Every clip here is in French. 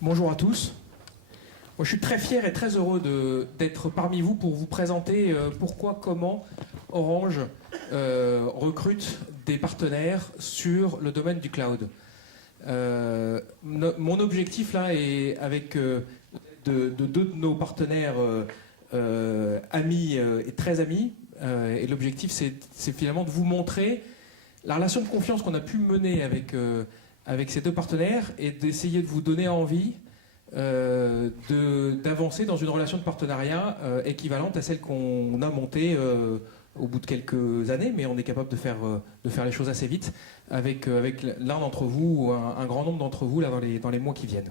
Bonjour à tous. Moi, je suis très fier et très heureux d'être parmi vous pour vous présenter pourquoi, comment Orange recrute des partenaires sur le domaine du cloud. Mon objectif là est avec deux de nos partenaires amis et très amis. Et l'objectif, c'est finalement de vous montrer la relation de confiance qu'on a pu mener avec ces deux partenaires et d'essayer de vous donner envie d'avancer dans une relation de partenariat équivalente à celle qu'on a montée au bout de quelques années, mais on est capable de faire les choses assez vite avec l'un d'entre vous ou un grand nombre d'entre vous là, dans les mois qui viennent.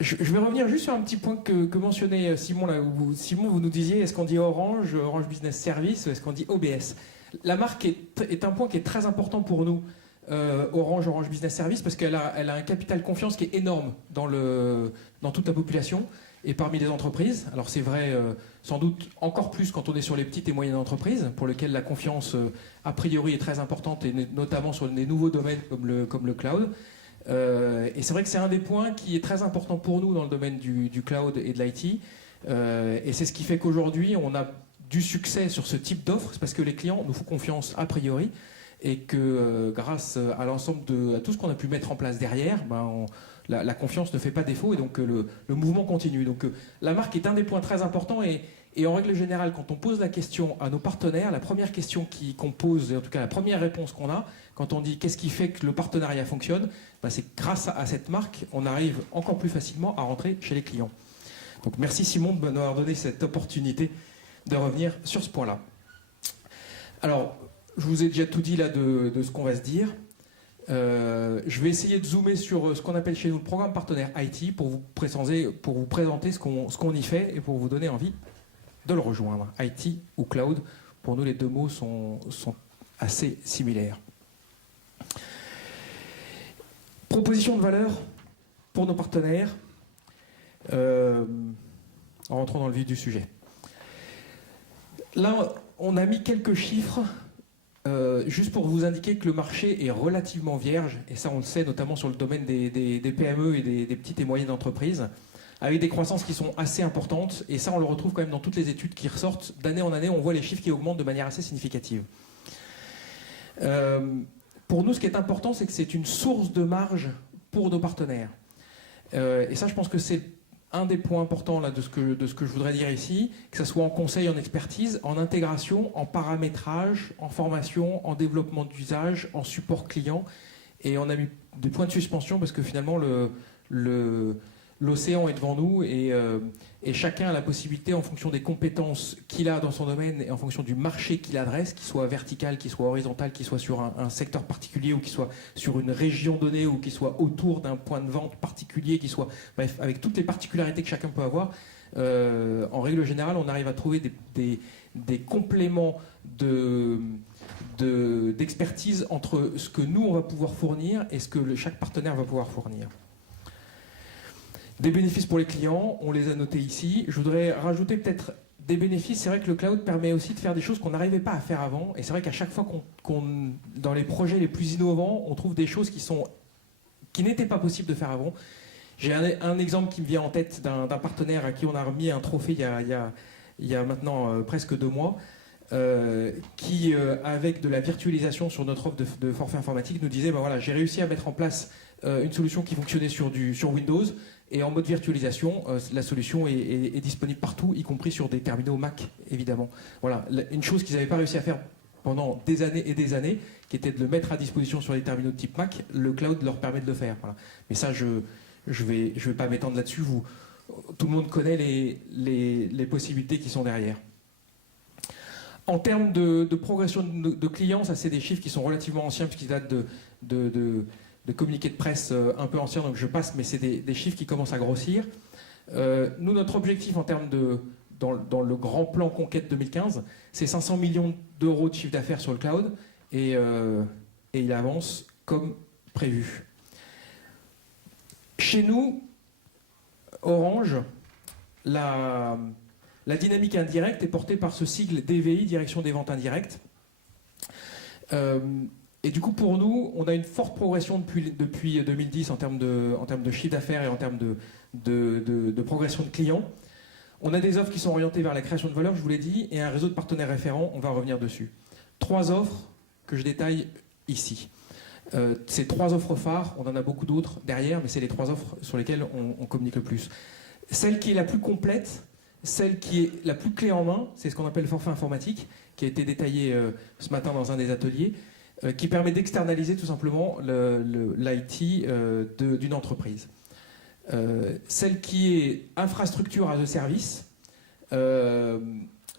Je vais revenir juste sur un petit point que mentionnait Simon là. Simon, vous nous disiez, est-ce qu'on dit Orange Business Service, est-ce qu'on dit OBS? La marque est un point qui est très important pour nous, Orange Business Service, parce qu'elle a un capital confiance qui est énorme dans toute la population et parmi les entreprises. Alors c'est vrai sans doute encore plus quand on est sur les petites et moyennes entreprises, pour lesquelles la confiance a priori est très importante, et notamment sur des nouveaux domaines comme le cloud. Et c'est vrai que c'est un des points qui est très important pour nous dans le domaine du cloud et de l'IT. Et c'est ce qui fait qu'aujourd'hui, on a du succès sur ce type d'offre, c'est parce que les clients nous font confiance a priori, et que grâce à l'ensemble à tout ce qu'on a pu mettre en place derrière, la confiance ne fait pas défaut, et donc le mouvement continue. Donc la marque est un des points très importants, et en règle générale, quand on pose la question à nos partenaires, la première question qu'on pose, et en tout cas la première réponse qu'on a, quand on dit qu'est-ce qui fait que le partenariat fonctionne, c'est grâce à cette marque, on arrive encore plus facilement à rentrer chez les clients. Donc merci Simon de m'avoir donné cette opportunité de revenir sur ce point-là. Alors, je vous ai déjà tout dit là de ce qu'on va se dire. Je vais essayer de zoomer sur ce qu'on appelle chez nous le programme partenaire IT pour vous présenter ce qu'on y fait et pour vous donner envie de le rejoindre. IT ou cloud, pour nous les deux mots sont assez similaires. Proposition de valeur pour nos partenaires. En rentrant dans le vif du sujet. Là, on a mis quelques chiffres juste pour vous indiquer que le marché est relativement vierge, et ça on le sait notamment sur le domaine des PME et des petites et moyennes entreprises, avec des croissances qui sont assez importantes, et ça on le retrouve quand même dans toutes les études qui ressortent. D'année en année, on voit les chiffres qui augmentent de manière assez significative. Pour nous, ce qui est important, c'est que c'est une source de marge pour nos partenaires. Et ça, je pense que c'est un des points importants là, de ce que je voudrais dire ici, que ce soit en conseil, en expertise, en intégration, en paramétrage, en formation, en développement d'usage, en support client. Et on a mis des points de suspension parce que finalement, l'océan est devant nous, et chacun a la possibilité, en fonction des compétences qu'il a dans son domaine et en fonction du marché qu'il adresse, qu'il soit vertical, qu'il soit horizontal, qu'il soit sur un secteur particulier, ou qu'il soit sur une région donnée, ou qu'il soit autour d'un point de vente particulier, bref, avec toutes les particularités que chacun peut avoir. En règle générale, on arrive à trouver des compléments d'expertise entre ce que nous on va pouvoir fournir et ce que chaque partenaire va pouvoir fournir. Des bénéfices pour les clients, on les a notés ici. Je voudrais rajouter peut-être des bénéfices. C'est vrai que le cloud permet aussi de faire des choses qu'on n'arrivait pas à faire avant. Et c'est vrai qu'à chaque fois dans les projets les plus innovants, on trouve des choses qui n'étaient pas possibles de faire avant. J'ai un exemple qui me vient en tête d'un partenaire à qui on a remis un trophée il y a maintenant presque 2 mois, qui, avec de la virtualisation sur notre offre de forfait informatique, nous disait voilà, j'ai réussi à mettre en place une solution qui fonctionnait sur Windows, et en mode virtualisation, la solution est disponible partout, y compris sur des terminaux Mac, évidemment. Voilà, une chose qu'ils n'avaient pas réussi à faire pendant des années et des années, qui était de le mettre à disposition sur les terminaux de type Mac, le cloud leur permet de le faire. Voilà. Mais ça, je vais pas m'étendre là-dessus. Tout le monde connaît les possibilités qui sont derrière. En termes de progression de clients, ça c'est des chiffres qui sont relativement anciens puisqu'ils datent de communiqués de presse un peu anciens, donc je passe, mais c'est des chiffres qui commencent à grossir. Nous, notre objectif en termes dans le grand plan Conquête 2015, c'est 500 millions d'euros de chiffre d'affaires sur le cloud, et il avance comme prévu. Chez nous, Orange, la dynamique indirecte est portée par ce sigle DVI, Direction des ventes indirectes. Et du coup, pour nous, on a une forte progression depuis 2010 en termes de chiffre d'affaires et en termes de progression de clients. On a des offres qui sont orientées vers la création de valeur, je vous l'ai dit, et un réseau de partenaires référents, on va revenir dessus. 3 offres que je détaille ici. Ces 3 offres phares, on en a beaucoup d'autres derrière, mais c'est les 3 offres sur lesquelles on communique le plus. Celle qui est la plus complète, celle qui est la plus clé en main, c'est ce qu'on appelle le forfait informatique, qui a été détaillé ce matin dans un des ateliers, qui permet d'externaliser tout simplement l'IT d'une entreprise. Celle qui est infrastructure as a service,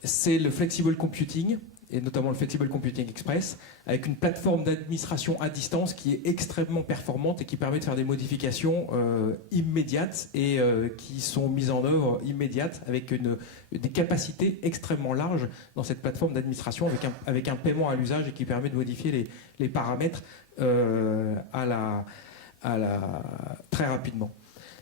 c'est le flexible computing, et notamment le Flexible Computing Express, avec une plateforme d'administration à distance qui est extrêmement performante et qui permet de faire des modifications immédiates et qui sont mises en œuvre immédiates avec des capacités extrêmement larges dans cette plateforme d'administration avec un paiement à l'usage et qui permet de modifier les paramètres très rapidement.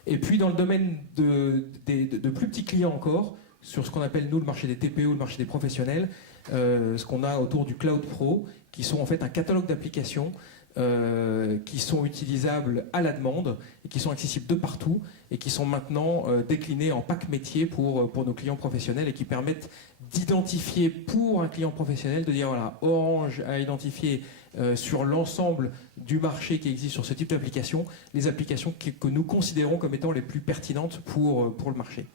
Et puis dans le domaine de plus petits clients encore, sur ce qu'on appelle nous le marché des TPE, le marché des professionnels, ce qu'on a autour du Cloud Pro, qui sont en fait un catalogue d'applications qui sont utilisables à la demande et qui sont accessibles de partout et qui sont maintenant déclinés en pack métier pour nos clients professionnels et qui permettent d'identifier pour un client professionnel, de dire voilà, Orange a identifié sur l'ensemble du marché qui existe sur ce type d'application, les applications que nous considérons comme étant les plus pertinentes pour le marché.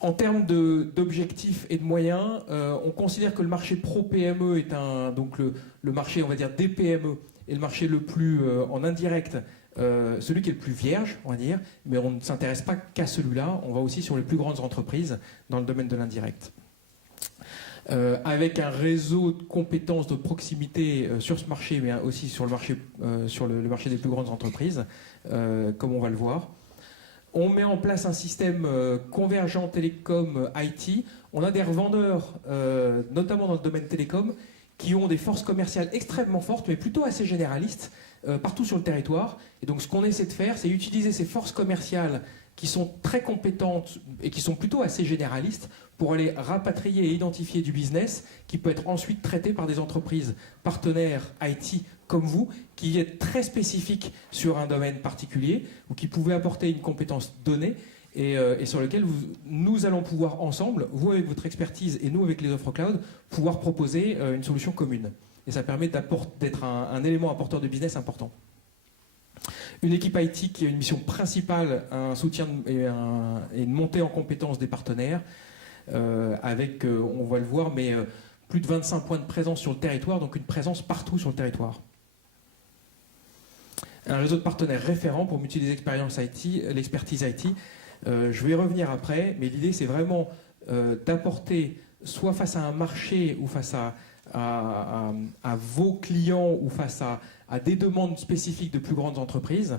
En termes d'objectifs et de moyens, on considère que le marché pro-PME est donc le marché, on va dire, des PME, est le marché le plus en indirect, celui qui est le plus vierge, on va dire, mais on ne s'intéresse pas qu'à celui-là, on va aussi sur les plus grandes entreprises dans le domaine de l'indirect. Avec un réseau de compétences de proximité sur ce marché, mais aussi sur le marché des plus grandes entreprises, comme on va le voir. On met en place un système convergent télécom IT. On a des revendeurs, notamment dans le domaine télécom, qui ont des forces commerciales extrêmement fortes, mais plutôt assez généralistes, partout sur le territoire. Et donc ce qu'on essaie de faire, c'est utiliser ces forces commerciales qui sont très compétentes et qui sont plutôt assez généralistes pour aller rapatrier et identifier du business qui peut être ensuite traité par des entreprises partenaires IT comme vous, qui est très spécifique sur un domaine particulier ou qui pouvait apporter une compétence donnée et sur lequel nous allons pouvoir ensemble, vous avec votre expertise et nous avec les offres cloud, pouvoir proposer une solution commune. Et ça permet d'être un élément apporteur de business important. Une équipe IT qui a une mission principale, un soutien et une montée en compétences des partenaires, avec, on va le voir, mais plus de 25 points de présence sur le territoire, donc une présence partout sur le territoire. Un réseau de partenaires référents pour mutualiser l'expertise IT. Je vais y revenir après, mais l'idée c'est vraiment d'apporter, soit face à un marché ou face à vos clients ou face à des demandes spécifiques de plus grandes entreprises,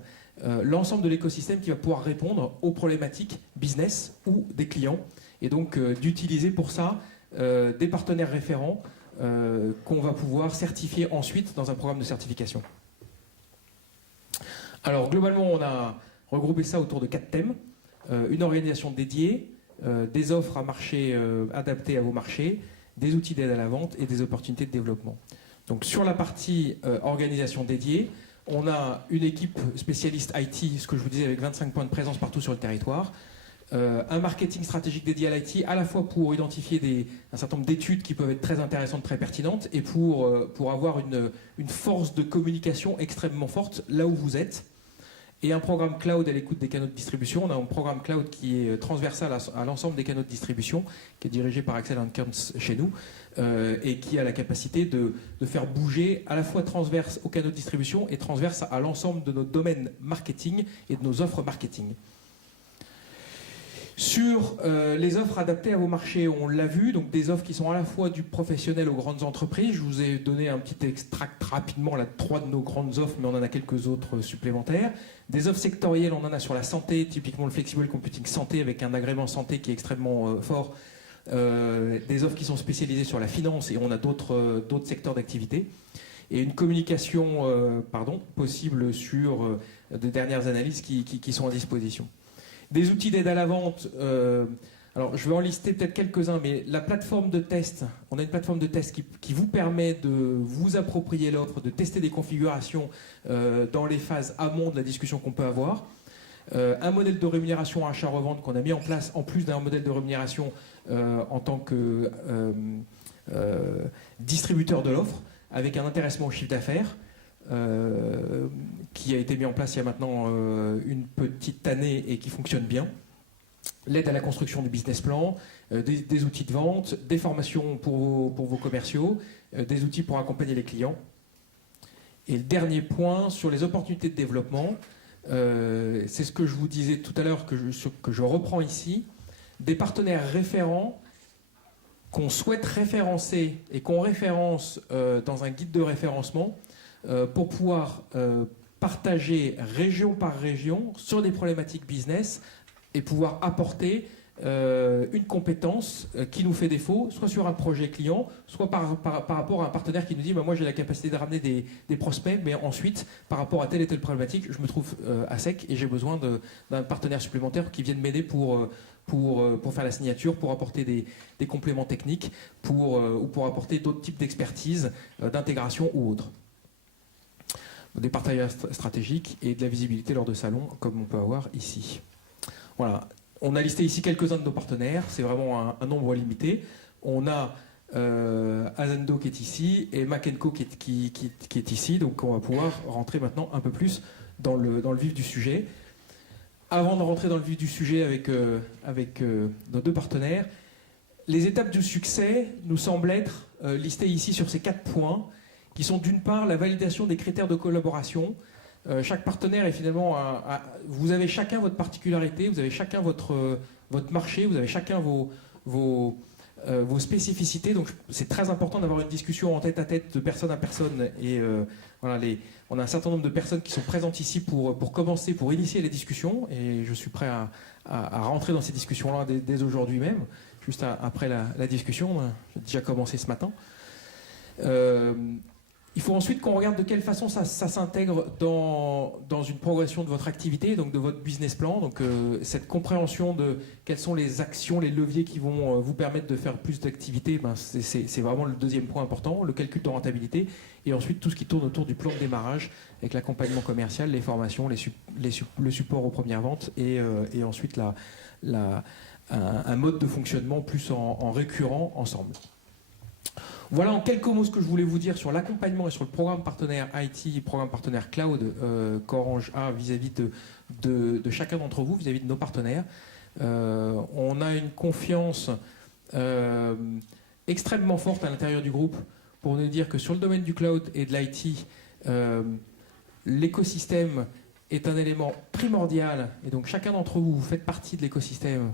l'ensemble de l'écosystème qui va pouvoir répondre aux problématiques business ou des clients. Et donc d'utiliser pour ça des partenaires référents qu'on va pouvoir certifier ensuite dans un programme de certification. Alors globalement, on a regroupé ça autour de 4 thèmes. Une organisation dédiée, des offres à marché adaptées à vos marchés, des outils d'aide à la vente et des opportunités de développement. Donc sur la partie organisation dédiée, on a une équipe spécialiste IT, ce que je vous disais, avec 25 points de présence partout sur le territoire. Un marketing stratégique dédié à l'IT, à la fois pour identifier un certain nombre d'études qui peuvent être très intéressantes, très pertinentes, et pour avoir une force de communication extrêmement forte là où vous êtes. Et un programme cloud à l'écoute des canaux de distribution. On a un programme cloud qui est transversal à l'ensemble des canaux de distribution, qui est dirigé par Axel Ankers chez nous, et qui a la capacité de faire bouger à la fois transverse aux canaux de distribution et transverse à l'ensemble de nos domaines marketing et de nos offres marketing. Sur les offres adaptées à vos marchés, on l'a vu, donc des offres qui sont à la fois du professionnel aux grandes entreprises. Je vous ai donné un petit extract rapidement, là, 3 de nos grandes offres, mais on en a quelques autres supplémentaires. Des offres sectorielles, on en a sur la santé, typiquement le Flexible Computing Santé, avec un agrément santé qui est extrêmement fort. Des offres qui sont spécialisées sur la finance, et on a d'autres secteurs d'activité. Et une communication possible sur des dernières analyses qui sont à disposition. Des outils d'aide à la vente Alors, je vais en lister peut-être quelques-uns, mais la plateforme de test, on a une plateforme de test qui vous permet de vous approprier l'offre, de tester des configurations dans les phases amont de la discussion qu'on peut avoir. Un modèle de rémunération achat-revente qu'on a mis en place, en plus d'un modèle de rémunération en tant que distributeur de l'offre, avec un intéressement au chiffre d'affaires, qui a été mis en place il y a maintenant une petite année et qui fonctionne bien. L'aide à la construction du business plan, des outils de vente, des formations pour vos commerciaux, des outils pour accompagner les clients. Et le dernier point, sur les opportunités de développement, c'est ce que je vous disais tout à l'heure, que je reprends ici, des partenaires référents qu'on souhaite référencer et qu'on référence dans un guide de référencement pour pouvoir partager région par région sur des problématiques business et pouvoir apporter une compétence qui nous fait défaut, soit sur un projet client, soit par rapport à un partenaire qui nous dit bah, moi j'ai la capacité de ramener des prospects, mais ensuite par rapport à telle et telle problématique, je me trouve à sec et j'ai besoin d'un partenaire supplémentaire qui vienne m'aider pour faire la signature, pour apporter des compléments techniques, ou pour apporter d'autres types d'expertise, d'intégration ou autre. Des partenariats stratégiques et de la visibilité lors de salons, comme on peut avoir ici. Voilà, on a listé ici quelques-uns de nos partenaires, c'est vraiment un nombre limité. On a Azendo qui est ici et Mac & Co qui est ici, donc on va pouvoir rentrer maintenant un peu plus dans le vif du sujet. Avant de rentrer dans le vif du sujet avec nos deux partenaires, les étapes du succès nous semblent être listées ici sur ces 4 points, qui sont d'une part la validation des critères de collaboration. Chaque partenaire est finalement... vous avez chacun votre particularité, vous avez chacun votre marché, vous avez chacun vos spécificités. Donc c'est très important d'avoir une discussion en tête-à-tête de personne à personne. Et voilà, on a un certain nombre de personnes qui sont présentes ici pour commencer, pour initier les discussions. Et je suis prêt à rentrer dans ces discussions-là dès aujourd'hui même, juste après la discussion. J'ai déjà commencé ce matin. Il faut ensuite qu'on regarde de quelle façon ça s'intègre dans une progression de votre activité, donc de votre business plan. Donc cette compréhension de quelles sont les actions, les leviers qui vont vous permettre de faire plus d'activités, ben c'est vraiment le deuxième point important, le calcul de rentabilité. Et ensuite tout ce qui tourne autour du plan de démarrage, avec l'accompagnement commercial, les formations, le support aux premières ventes et ensuite un mode de fonctionnement plus en récurrent ensemble. Voilà en quelques mots ce que je voulais vous dire sur l'accompagnement et sur le programme partenaire IT, programme partenaire cloud qu'Orange a vis-à-vis de chacun d'entre vous, vis-à-vis de nos partenaires. On a une confiance extrêmement forte à l'intérieur du groupe pour nous dire que sur le domaine du cloud et de l'IT, l'écosystème est un élément primordial, et donc chacun d'entre vous, vous faites partie de l'écosystème,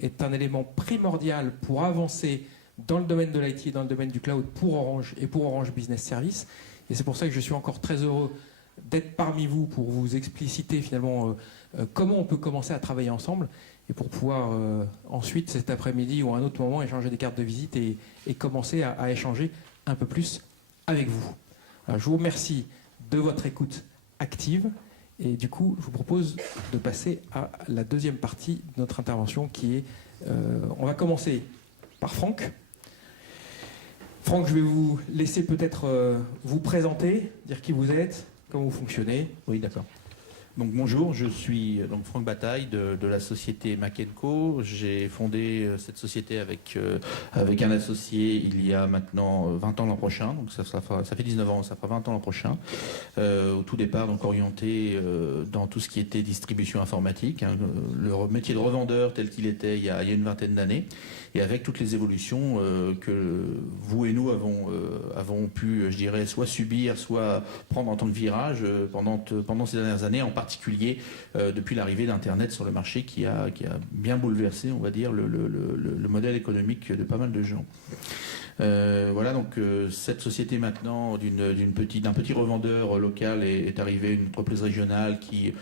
est un élément primordial pour avancer dans le domaine de l'IT et dans le domaine du cloud pour Orange et pour Orange Business Service. Et c'est pour ça que je suis encore très heureux d'être parmi vous pour vous expliciter finalement comment on peut commencer à travailler ensemble et pour pouvoir ensuite cet après-midi ou à un autre moment échanger des cartes de visite et commencer à échanger un peu plus avec vous. Alors, je vous remercie de votre écoute active et du coup je vous propose de passer à la deuxième partie de notre intervention qui est, on va commencer par Franck. Franck, je vais vous laisser peut-être vous présenter, dire qui vous êtes, comment vous fonctionnez. Oui, d'accord. Donc bonjour, je suis donc Franck Bataille de la société Mac & Co. J'ai fondé cette société avec un associé il y a maintenant 20 ans l'an prochain. Donc ça fait 19 ans, ça fera 20 ans l'an prochain. Au tout départ, donc orienté dans tout ce qui était distribution informatique, hein, le métier de revendeur tel qu'il était il y a une vingtaine d'années, et avec toutes les évolutions que vous et nous avons pu, je dirais, soit subir, soit prendre en tant que virage pendant ces dernières années, en particulier depuis l'arrivée d'Internet sur le marché qui a bien bouleversé, on va dire, le modèle économique de pas mal de gens. Voilà, donc cette société maintenant d'un petit revendeur local est arrivée à une entreprise régionale qui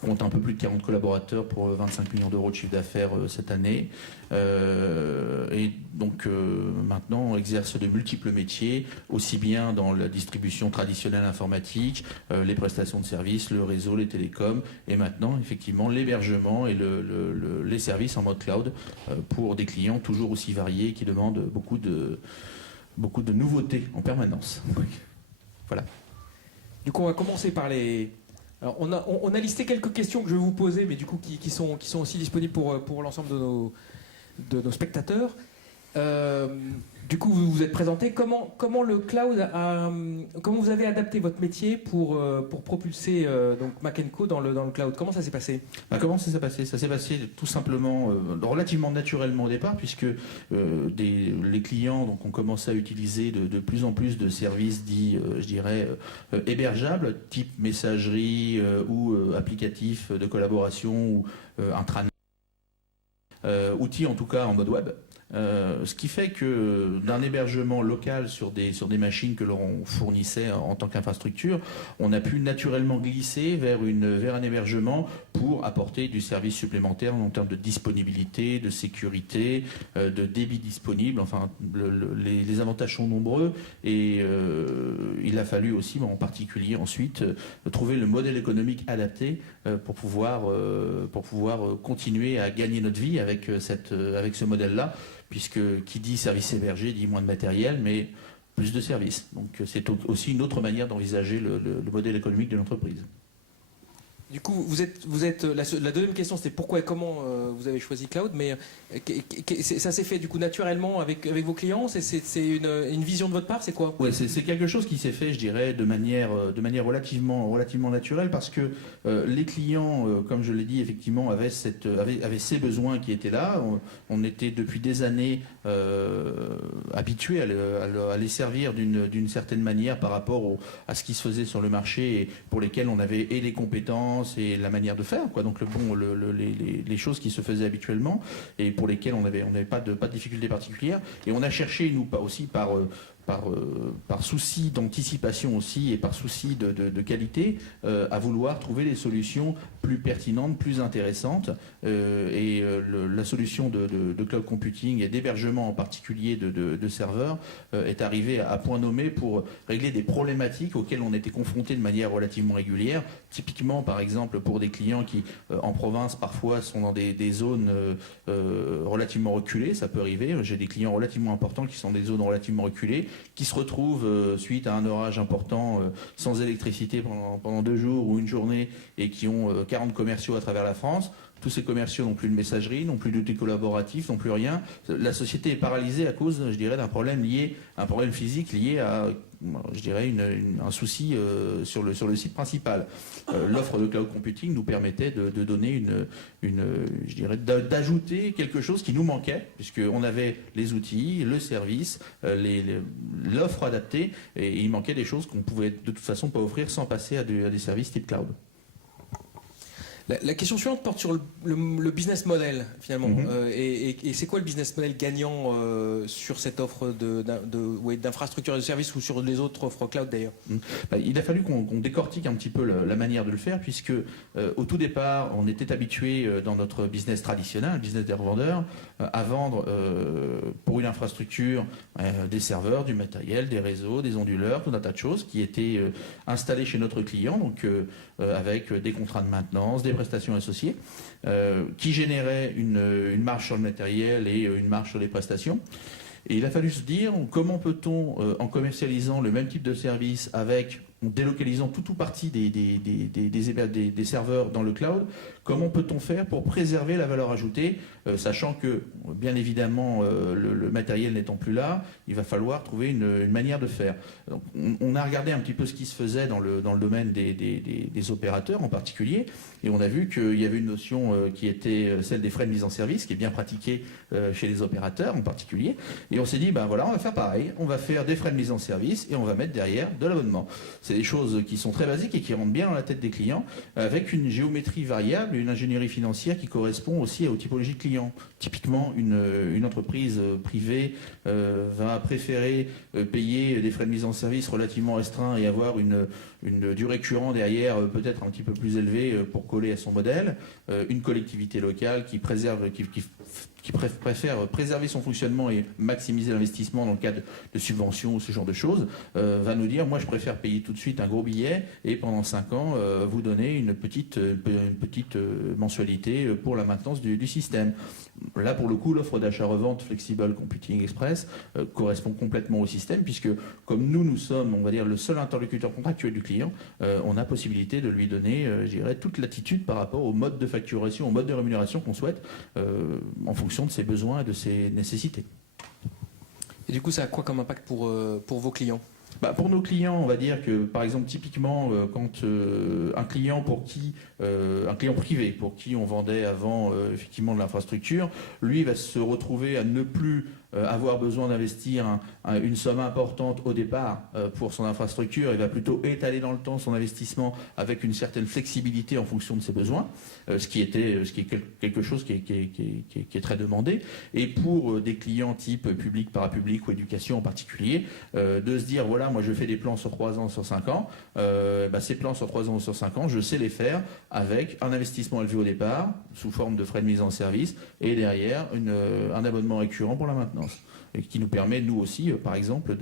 compte un peu plus de 40 collaborateurs pour 25 millions d'euros de chiffre d'affaires cette année. Et donc maintenant on exerce de multiples métiers, aussi bien dans la distribution traditionnelle informatique, les prestations de services, le réseau, les télécoms, et maintenant effectivement l'hébergement et les services en mode cloud pour des clients toujours aussi variés qui demandent beaucoup de nouveautés en permanence. Voilà. Du coup, on va commencer par les... Alors, on a listé quelques questions que je vais vous poser, mais du coup qui sont aussi disponibles pour l'ensemble de nos spectateurs. Du coup, vous vous êtes présenté. Comment le cloud comment vous avez adapté votre métier pour propulser donc Mac&Co dans le cloud? Comment ça s'est passé? Comment ça s'est passé? Ça s'est passé tout simplement, relativement naturellement au départ, puisque les clients donc, ont commencé à utiliser de plus en plus de services dits, je dirais, hébergeables, type messagerie ou applicatifs de collaboration ou intranet, outils en tout cas en mode web. Ce qui fait que d'un hébergement local sur des machines que l'on fournissait en tant qu'infrastructure, on a pu naturellement glisser vers un hébergement pour apporter du service supplémentaire en termes de disponibilité, de sécurité, de débit disponible. Enfin, les avantages sont nombreux et il a fallu aussi, en particulier ensuite, trouver le modèle économique adapté pour pouvoir continuer à gagner notre vie avec ce modèle-là. Puisque qui dit service hébergé dit moins de matériel, mais plus de services. Donc c'est aussi une autre manière d'envisager le modèle économique de l'entreprise. Du coup, la deuxième question, c'était pourquoi et comment vous avez choisi cloud, mais ça s'est fait du coup naturellement avec vos clients. C'est une vision de votre part, c'est quoi? Ouais, c'est quelque chose qui s'est fait, je dirais, de manière relativement naturelle, parce que les clients, comme je l'ai dit, effectivement, avaient ces besoins qui étaient là. On était depuis des années habitués à les servir d'une certaine manière par rapport à ce qui se faisait sur le marché et pour lesquels on avait et les compétences et la manière de faire, quoi. Donc les choses qui se faisaient habituellement et pour lesquelles on n'avait pas de difficultés particulières. Et on a cherché, nous, aussi par souci d'anticipation aussi et par souci de qualité, à vouloir trouver des solutions plus pertinentes, plus intéressantes. La solution de cloud computing et d'hébergement en particulier de serveurs est arrivée à point nommé pour régler des problématiques auxquelles on était confronté de manière relativement régulière. Typiquement, par exemple, pour des clients qui, en province, parfois sont dans des zones relativement reculées, ça peut arriver. J'ai des clients relativement importants qui sont dans des zones relativement reculées, qui se retrouvent suite à un orage important sans électricité pendant 2 jours ou une journée et qui ont 40 commerciaux à travers la France. Tous ces commerciaux n'ont plus de messagerie, n'ont plus d'outils collaboratifs, n'ont plus rien. La société est paralysée à cause, je dirais, d'un problème physique lié à, je dirais, un souci sur le site principal. L'offre de cloud computing nous permettait de donner je dirais, d'ajouter quelque chose qui nous manquait, puisqu'on avait les outils, le service, l'offre adaptée, et il manquait des choses qu'on pouvait de toute façon pas offrir sans passer à des services type cloud. La question suivante porte sur le business model, finalement. Et c'est quoi le business model gagnant sur cette offre d'infrastructure et de services ou sur les autres offres cloud, d'ailleurs? Il a fallu qu'on décortique un petit peu la manière de le faire, puisque au tout départ, on était habitué dans notre business traditionnel, le business des revendeurs, à vendre pour une infrastructure des serveurs, du matériel, des réseaux, des onduleurs, tout un tas de choses qui étaient installées chez notre client, donc avec des contrats de maintenance, des prestations associées, qui généraient une marge sur le matériel et une marge sur les prestations. Et il a fallu se dire comment peut-on, en commercialisant le même type de service en délocalisant tout ou partie des serveurs dans le cloud, comment peut-on faire pour préserver la valeur ajoutée, sachant que, bien évidemment, le matériel n'étant plus là, il va falloir trouver une manière de faire. Donc, on a regardé un petit peu ce qui se faisait dans le domaine des opérateurs en particulier, et on a vu qu'il y avait une notion qui était celle des frais de mise en service, qui est bien pratiquée chez les opérateurs en particulier, et on s'est dit, on va faire pareil, on va faire des frais de mise en service, et on va mettre derrière de l'abonnement. C'est des choses qui sont très basiques et qui rentrent bien dans la tête des clients, avec une géométrie variable une ingénierie financière qui correspond aussi aux typologies de clients. Typiquement, une entreprise privée va préférer payer des frais de mise en service relativement restreints et avoir du récurrent derrière peut-être un petit peu plus élevé pour coller à son modèle. Une collectivité locale qui préfère préserver son fonctionnement et maximiser l'investissement dans le cadre de subventions ou ce genre de choses, va nous dire, moi je préfère payer tout de suite un gros billet et pendant 5 ans vous donner une petite mensualité pour la maintenance du système. Là pour le coup, l'offre d'achat-revente Flexible Computing Express correspond complètement au système puisque comme nous sommes, on va dire, le seul interlocuteur contractuel du client, on a possibilité de lui donner, je dirais, toute latitude par rapport au mode de facturation, au mode de rémunération qu'on souhaite en fonction de ses besoins et de ses nécessités. Et du coup, ça a quoi comme impact pour vos clients ? Pour nos clients, on va dire que, par exemple, typiquement, quand un client privé pour qui on vendait avant effectivement de l'infrastructure, lui va se retrouver à ne plus avoir besoin d'investir une somme importante au départ pour son infrastructure. Il va plutôt étaler dans le temps son investissement avec une certaine flexibilité en fonction de ses besoins, ce qui est quelque chose qui est très demandé. Et pour des clients type public, parapublic ou éducation en particulier, de se dire, voilà, moi je fais des plans sur 3 ans, sur 5 ans, ces plans sur 3 ans ou sur 5 ans, je sais les faire avec un investissement élevé au départ, sous forme de frais de mise en service, et derrière un abonnement récurrent pour la maintenance. Et qui nous permet, nous aussi, par exemple,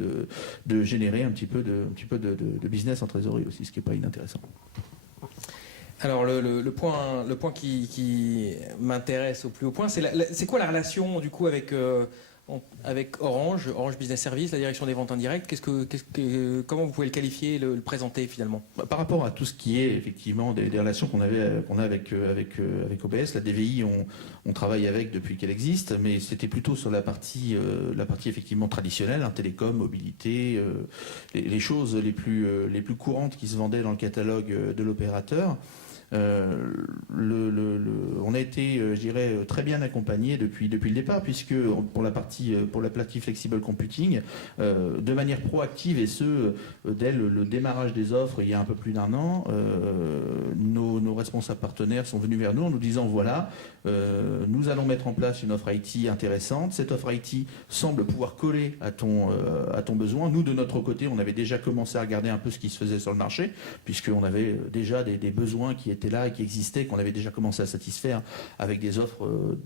de générer un petit peu de business en trésorerie aussi, ce qui n'est pas inintéressant. Alors le point qui m'intéresse au plus haut point, c'est quoi la relation du coup avec Orange Business Service, la direction des ventes indirectes, comment vous pouvez le qualifier et le présenter finalement ? Par rapport à tout ce qui est effectivement des relations qu'on a avec OBS, la DVI, on travaille avec depuis qu'elle existe, mais c'était plutôt sur la partie effectivement traditionnelle, télécom, mobilité, les choses les plus courantes qui se vendaient dans le catalogue de l'opérateur. On a été, je dirais, très bien accompagné depuis le départ, puisque pour la partie Flexible Computing, de manière proactive et dès le démarrage des offres il y a un peu plus d'1 an, nos responsables partenaires sont venus vers nous en nous disant voilà, nous allons mettre en place une offre IT intéressante. Cette offre IT semble pouvoir coller à ton besoin. Nous, de notre côté, on avait déjà commencé à regarder un peu ce qui se faisait sur le marché, puisqu'on avait déjà des besoins qui étaient là et qui existaient, qu'on avait déjà commencé à satisfaire avec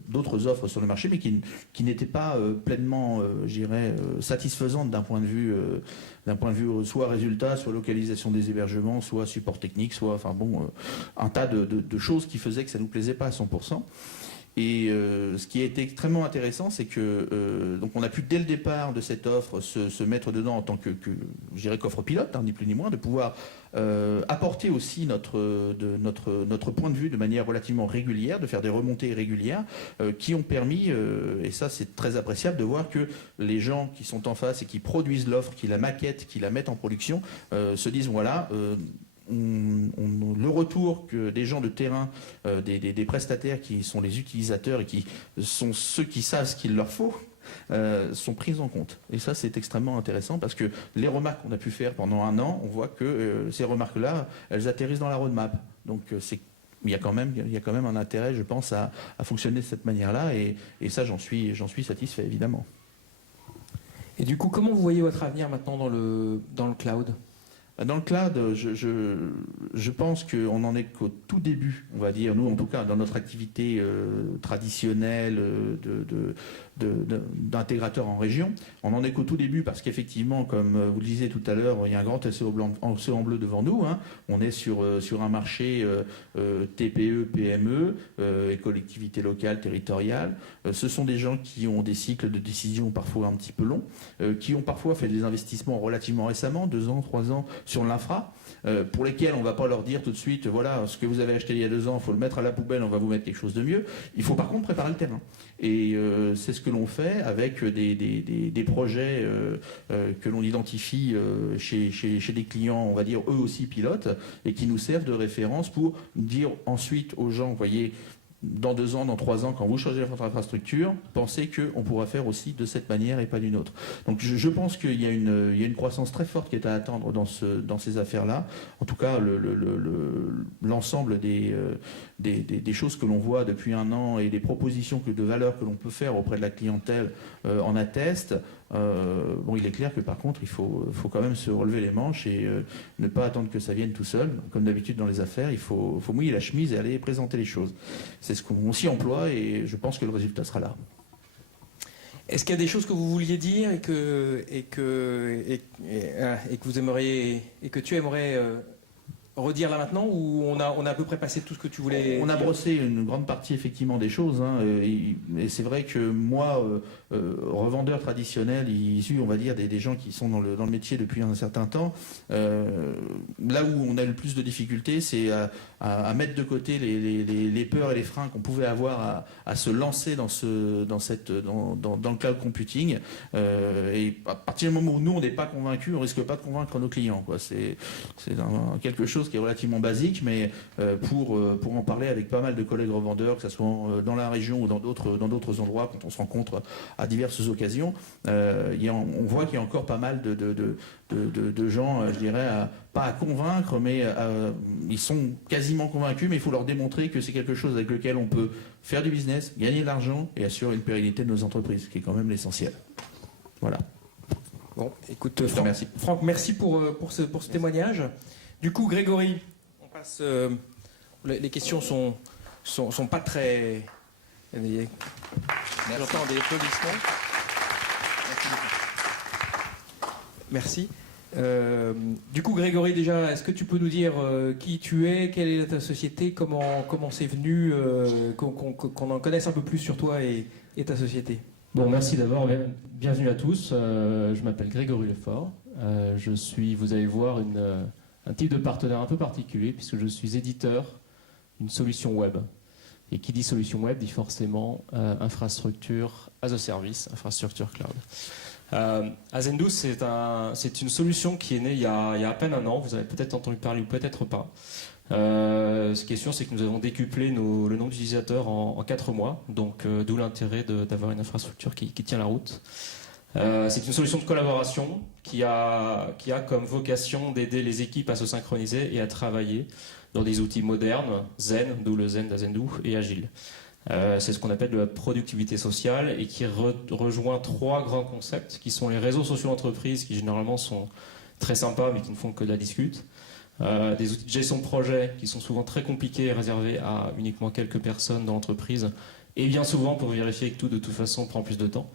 d'autres offres sur le marché, mais qui n'étaient pas pleinement, je dirais, satisfaisantes d'un point de vue soit résultat, soit localisation des hébergements, soit support technique, soit un tas de choses qui faisaient que ça ne nous plaisait pas à 100%. Et ce qui a été extrêmement intéressant, c'est que donc on a pu dès le départ de cette offre se mettre dedans en tant que je dirais qu'offre pilote, ni plus ni moins, de pouvoir apporter aussi notre point de vue de manière relativement régulière, de faire des remontées régulières qui ont permis, et ça c'est très appréciable, de voir que les gens qui sont en face et qui produisent l'offre, qui la maquettent, qui la mettent en production, se disent voilà, le retour que des gens de terrain, des prestataires qui sont les utilisateurs et qui sont ceux qui savent ce qu'il leur faut, sont prises en compte. Et ça, c'est extrêmement intéressant parce que les remarques qu'on a pu faire pendant 1 an, on voit que ces remarques-là, elles atterrissent dans la roadmap. Donc, il y a quand même un intérêt, je pense, à fonctionner de cette manière-là. Et ça, j'en suis satisfait, évidemment. Et du coup, comment vous voyez votre avenir maintenant dans le cloud ? Dans le cloud, je pense qu'on en est qu'au tout début, on va dire, nous en tout cas, dans notre activité traditionnelle d'intégrateur en région. On en est qu'au tout début parce qu'effectivement, comme vous le disiez tout à l'heure, il y a un grand océan bleu devant nous. On est sur un marché TPE, PME et collectivités locales, territoriales. Ce sont des gens qui ont des cycles de décision parfois un petit peu longs, qui ont parfois fait des investissements relativement récemment, 2 ans, 3 ans, sur l'infra, pour lesquels on ne va pas leur dire tout de suite, voilà, ce que vous avez acheté il y a 2 ans, il faut le mettre à la poubelle, on va vous mettre quelque chose de mieux. Il faut par contre préparer le terrain. Et c'est ce que l'on fait avec des projets que l'on identifie chez des clients, on va dire, eux aussi pilotes, et qui nous servent de référence pour dire ensuite aux gens, vous voyez, dans 2 ans, dans 3 ans, quand vous changez votre infrastructure, pensez qu'on pourra faire aussi de cette manière et pas d'une autre. Donc je pense qu'il y a une croissance très forte qui est à attendre dans ces affaires-là. En tout cas, l'ensemble des choses que l'on voit depuis 1 an et des propositions de valeur que l'on peut faire auprès de la clientèle en attestent. Bon, il est clair que par contre, il faut quand même se relever les manches et ne pas attendre que ça vienne tout seul. Comme d'habitude dans les affaires, il faut mouiller la chemise et aller présenter les choses. C'est ce qu'on s'y emploie et je pense que le résultat sera là. Est-ce qu'il y a des choses que vous vouliez dire et que vous aimeriez et que tu aimerais redire là maintenant, ou on a à peu près passé tout ce que tu voulais On a dire? brossé une grande partie effectivement des choses, hein, et c'est vrai que moi, revendeur traditionnel, issu on va dire des gens qui sont dans le métier depuis un certain temps, là où on a le plus de difficultés, c'est à mettre de côté les peurs et les freins qu'on pouvait avoir à se lancer dans le cloud computing, et à partir du moment où nous on n'est pas convaincus, on risque pas de convaincre nos clients, quoi. C'est quelque chose qui est relativement basique, mais pour en parler avec pas mal de collègues revendeurs, que ce soit dans la région ou dans d'autres endroits, quand on se rencontre à diverses occasions, on voit qu'il y a encore pas mal de gens, je dirais, pas à convaincre, mais ils sont quasiment convaincus, mais il faut leur démontrer que c'est quelque chose avec lequel on peut faire du business, gagner de l'argent et assurer une pérennité de nos entreprises, ce qui est quand même l'essentiel. Voilà. Bon, écoute, Franck, merci pour ce témoignage. Du coup, Grégory, on passe. Les questions sont pas très. J'entends des applaudissements. Merci. Du coup, Grégory, déjà, est-ce que tu peux nous dire qui tu es, quelle est ta société, comment c'est venu, qu'on en connaisse un peu plus sur toi et ta société? Bon, merci d'abord. Bienvenue à tous. Je m'appelle Grégory Lefort. Vous allez voir, un type de partenaire un peu particulier, puisque je suis éditeur d'une solution web. Et qui dit solution web dit forcément infrastructure as a service, infrastructure cloud. Azendoo, c'est une solution qui est née il y a à peine 1 an. Vous avez peut-être entendu parler ou peut-être pas. Ce qui est sûr, c'est que nous avons décuplé le nombre d'utilisateurs en 4 mois. Donc, d'où l'intérêt d'avoir une infrastructure qui tient la route. C'est une solution de collaboration qui a comme vocation d'aider les équipes à se synchroniser et à travailler dans des outils modernes, Zen, d'où le Zen d'Azendoo, et agile. C'est ce qu'on appelle de la productivité sociale et qui rejoint 3 grands concepts qui sont les réseaux sociaux d'entreprise, qui généralement sont très sympas mais qui ne font que de la discute. Des outils de gestion de projet qui sont souvent très compliqués et réservés à uniquement quelques personnes dans l'entreprise, et bien souvent pour vérifier que tout de toute façon prend plus de temps.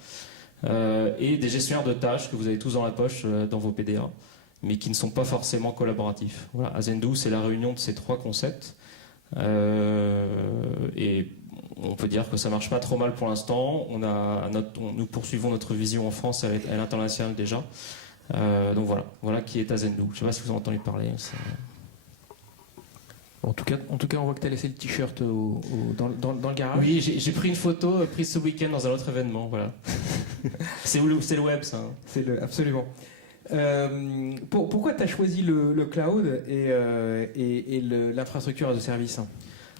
Et des gestionnaires de tâches que vous avez tous dans la poche dans vos PDA, mais qui ne sont pas forcément collaboratifους. Voilà, Azendoo, c'est la réunion de ces 3 concepts. Et on peut dire que ça marche pas trop mal pour l'instant. Nous poursuivons notre vision en France et à l'international déjà. Donc voilà qui est Azendoo. Je ne sais pas si vous en avez entendu parler. En tout cas, on voit que tu as laissé le t-shirt dans le garage. Oui, j'ai pris une photo prise ce week-end dans un autre événement. Voilà. C'est le web, ça. Hein. Absolument. Pourquoi tu as choisi le cloud et l'infrastructure as a service?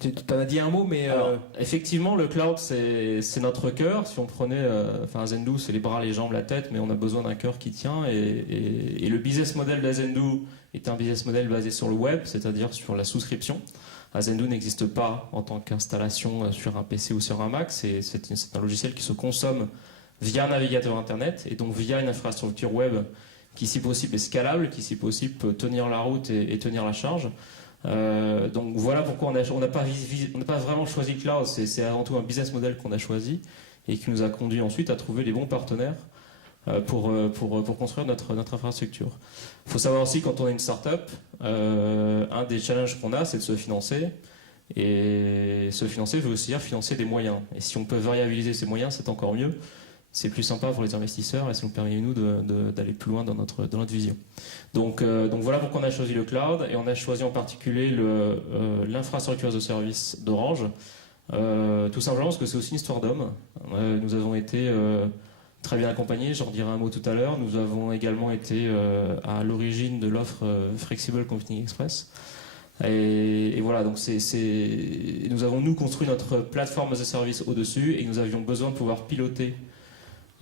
Tu en as dit un mot, mais... Alors, effectivement, le cloud, c'est notre cœur. Si on prenait... Azendoo, c'est les bras, les jambes, la tête, mais on a besoin d'un cœur qui tient. Et le business model d'Azendoo est un business model basé sur le web, c'est-à-dire sur la souscription. Azendoo n'existe pas en tant qu'installation sur un PC ou sur un Mac. C'est un logiciel qui se consomme via un navigateur Internet et donc via une infrastructure web qui, si possible, est scalable, qui, si possible, peut tenir la route et tenir la charge. Donc voilà pourquoi on n'a pas vraiment choisi le cloud. C'est avant tout un business model qu'on a choisi et qui nous a conduit ensuite à trouver les bons partenaires pour construire notre infrastructure. Il faut savoir aussi, quand on est une start-up, un des challenges qu'on a, c'est de se financer. Et se financer veut aussi dire financer des moyens. Et si on peut variabiliser ces moyens, c'est encore mieux. C'est plus sympa pour les investisseurs et ça nous permet, nous, d'aller plus loin dans notre vision. Donc voilà pourquoi on a choisi le cloud et on a choisi en particulier l'infrastructure as a service d'Orange. Tout simplement parce que c'est aussi une histoire d'homme. Nous avons été très bien accompagnés, j'en dirai un mot tout à l'heure. Nous avons également été à l'origine de l'offre Flexible Computing Express. Et voilà, donc nous avons nous construit notre plateforme as a service au-dessus et nous avions besoin de pouvoir piloter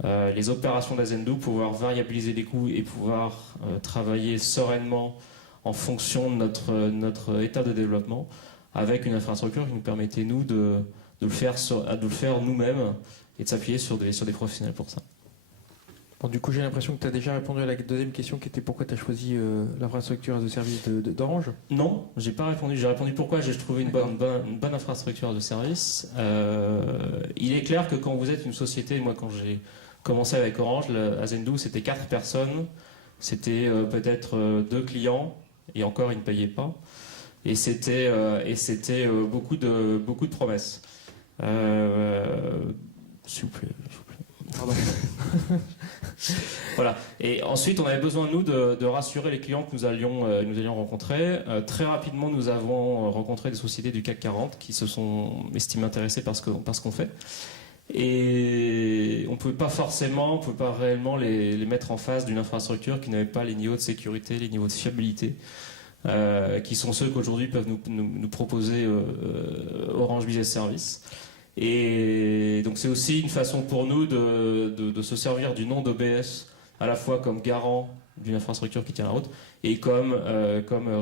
les opérations d'Azendoo, pouvoir variabiliser les coûts et pouvoir travailler sereinement en fonction de notre état de développement avec une infrastructure qui nous permettait nous de le faire nous-mêmes et de s'appuyer sur des professionnels pour ça. Bon, du coup, j'ai l'impression que tu as déjà répondu à la deuxième question qui était pourquoi tu as choisi l'infrastructure de service d'Orange. Non, j'ai pas répondu. J'ai répondu pourquoi j'ai trouvé une bonne infrastructure de service. Il est clair que quand vous êtes une société, moi quand j'ai commencé avec Orange, Azendoo c'était 4 personnes, c'était peut-être 2 clients et encore ils ne payaient pas. Et c'était beaucoup de promesses. S'il vous plaît. Pardon. Voilà. Et ensuite, on avait besoin, nous, de rassurer les clients que nous allions rencontrer. Très rapidement, nous avons rencontré des sociétés du CAC 40 qui se sont estimées intéressées par ce qu'on fait. Et on ne pouvait pas réellement les mettre en face d'une infrastructure qui n'avait pas les niveaux de sécurité, les niveaux de fiabilité, qui sont ceux qu'aujourd'hui peuvent nous proposer Orange Business Service. Et donc c'est aussi une façon pour nous de se servir du nom d'OBS à la fois comme garant d'une infrastructure qui tient la route et comme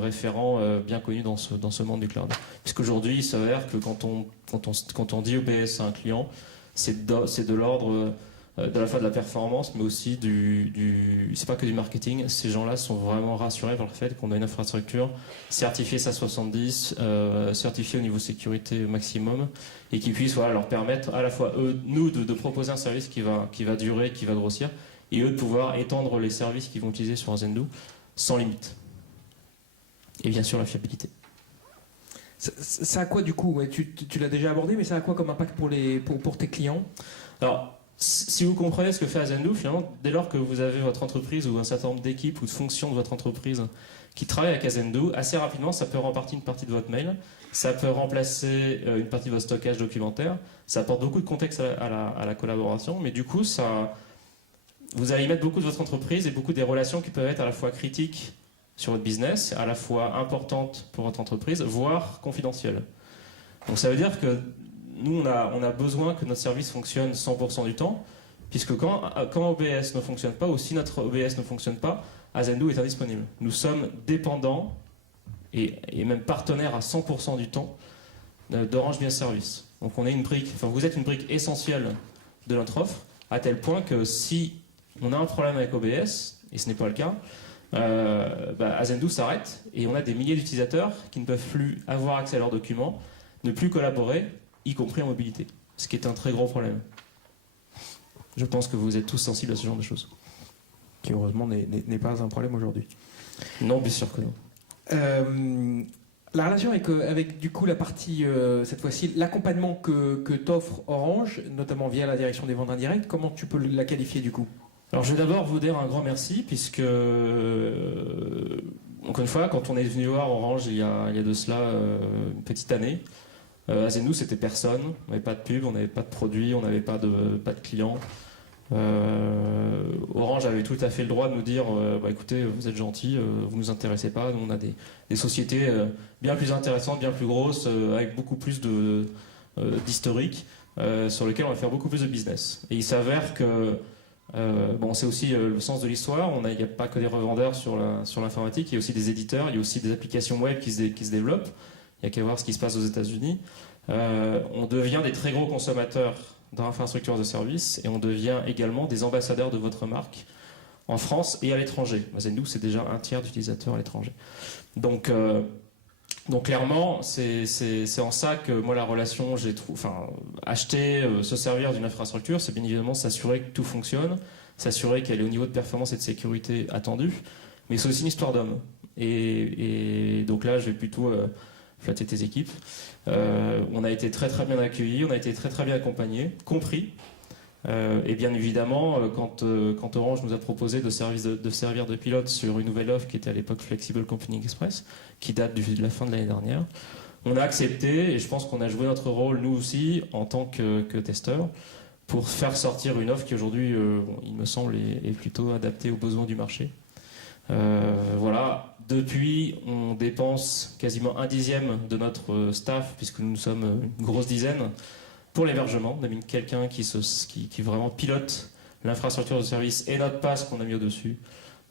référent bien connu dans ce monde du cloud. Puisqu'aujourd'hui, il s'avère que quand on dit OBS à un client, c'est de l'ordre de la fois de la performance, mais aussi c'est pas que du marketing. Ces gens-là sont vraiment rassurés par le fait qu'on a une infrastructure certifiée SA70, certifiée au niveau sécurité maximum, et qui puisse leur permettre à la fois nous de proposer un service qui va durer, qui va grossir, et eux de pouvoir étendre les services qu'ils vont utiliser sur Azendoo sans limite. Et bien sûr la fiabilité. Ça a quoi du coup tu l'as déjà abordé, mais ça a quoi comme impact pour tes clients? Alors, si vous comprenez ce que fait Azendoo, finalement, dès lors que vous avez votre entreprise ou un certain nombre d'équipes ou de fonctions de votre entreprise qui travaillent avec Azendoo, assez rapidement, ça peut remporter une partie de votre mail, ça peut remplacer une partie de votre stockage documentaire, ça apporte beaucoup de contexte à la collaboration, mais du coup, vous allez y mettre beaucoup de votre entreprise et beaucoup des relations qui peuvent être à la fois critiques sur votre business, à la fois importantes pour votre entreprise, voire confidentielles. Donc ça veut dire que nous, on a besoin que notre service fonctionne 100% du temps, puisque quand OBS ne fonctionne pas, ou si notre OBS ne fonctionne pas, Azendoo est indisponible. Nous sommes dépendants et même partenaires à 100% du temps d'Orange Business Service. Donc vous êtes une brique essentielle de notre offre, à tel point que si on a un problème avec OBS, et ce n'est pas le cas, Azendoo s'arrête et on a des milliers d'utilisateurs qui ne peuvent plus avoir accès à leurs documents, ne plus collaborer, y compris en mobilité, ce qui est un très gros problème. Je pense que vous êtes tous sensibles à ce genre de choses. Qui heureusement n'est pas un problème aujourd'hui. Non, bien sûr que non. La relation avec du coup la partie, cette fois-ci, l'accompagnement que t'offre Orange, notamment via la direction des ventes indirectes, comment tu peux la qualifier du coup? Alors je vais d'abord vous dire un grand merci, puisque, encore une fois, quand on est venu voir Orange il y a de cela une petite année, Azendoo c'était personne, on n'avait pas de pub, on n'avait pas de produit, on n'avait pas de clients. Orange avait tout à fait le droit de nous dire écoutez, vous êtes gentils, vous ne nous intéressez pas, nous on a des sociétés bien plus intéressantes, bien plus grosses, avec beaucoup plus d'historique, sur lesquelles on va faire beaucoup plus de business. Et il s'avère que c'est aussi le sens de l'histoire. Il n'y a pas que des revendeurs sur l'informatique, il y a aussi des éditeurs, il y a aussi des applications web qui se développent. Il n'y a qu'à voir ce qui se passe aux États-Unis. On devient des très gros consommateurs d'infrastructures de services et on devient également des ambassadeurs de votre marque en France et à l'étranger. Azendoo, c'est déjà 1/3 d'utilisateurs à l'étranger. Donc clairement, c'est en ça que moi la relation, acheter, se servir d'une infrastructure, c'est bien évidemment s'assurer que tout fonctionne, s'assurer qu'elle est au niveau de performance et de sécurité attendu, mais c'est aussi une histoire d'homme. Et donc là, je vais plutôt flatter tes équipes. On a été très très bien accueillis, on a été très très bien accompagnés, compris. Et bien évidemment, quand Orange nous a proposé de servir de pilote sur une nouvelle offre qui était à l'époque Flexible Computing Express, qui date de la fin de l'année dernière, on a accepté, et je pense qu'on a joué notre rôle, nous aussi, en tant que testeur, pour faire sortir une offre qui aujourd'hui, il me semble, est plutôt adaptée aux besoins du marché. Voilà. Depuis, on dépense quasiment 1/10 de notre staff, puisque nous sommes une grosse dizaine, pour l'hébergement. On a mis quelqu'un qui vraiment pilote l'infrastructure de service et notre pass qu'on a mis au-dessus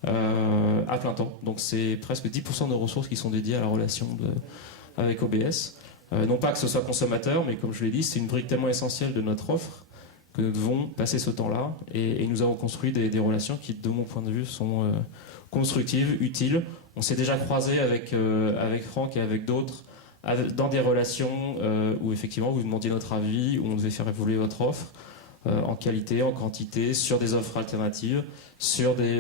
à plein temps. Donc c'est presque 10% de nos ressources qui sont dédiées à la relation avec OBS. Non pas que ce soit consommateur, mais comme je l'ai dit, c'est une brique tellement essentielle de notre offre que nous devons passer ce temps-là. Et nous avons construit des relations qui, de mon point de vue, sont constructives, utiles. On s'est déjà croisé avec Franck et avec d'autres dans des relations où effectivement vous demandiez notre avis, où on devait faire évoluer votre offre en qualité, en quantité, sur des offres alternatives, sur des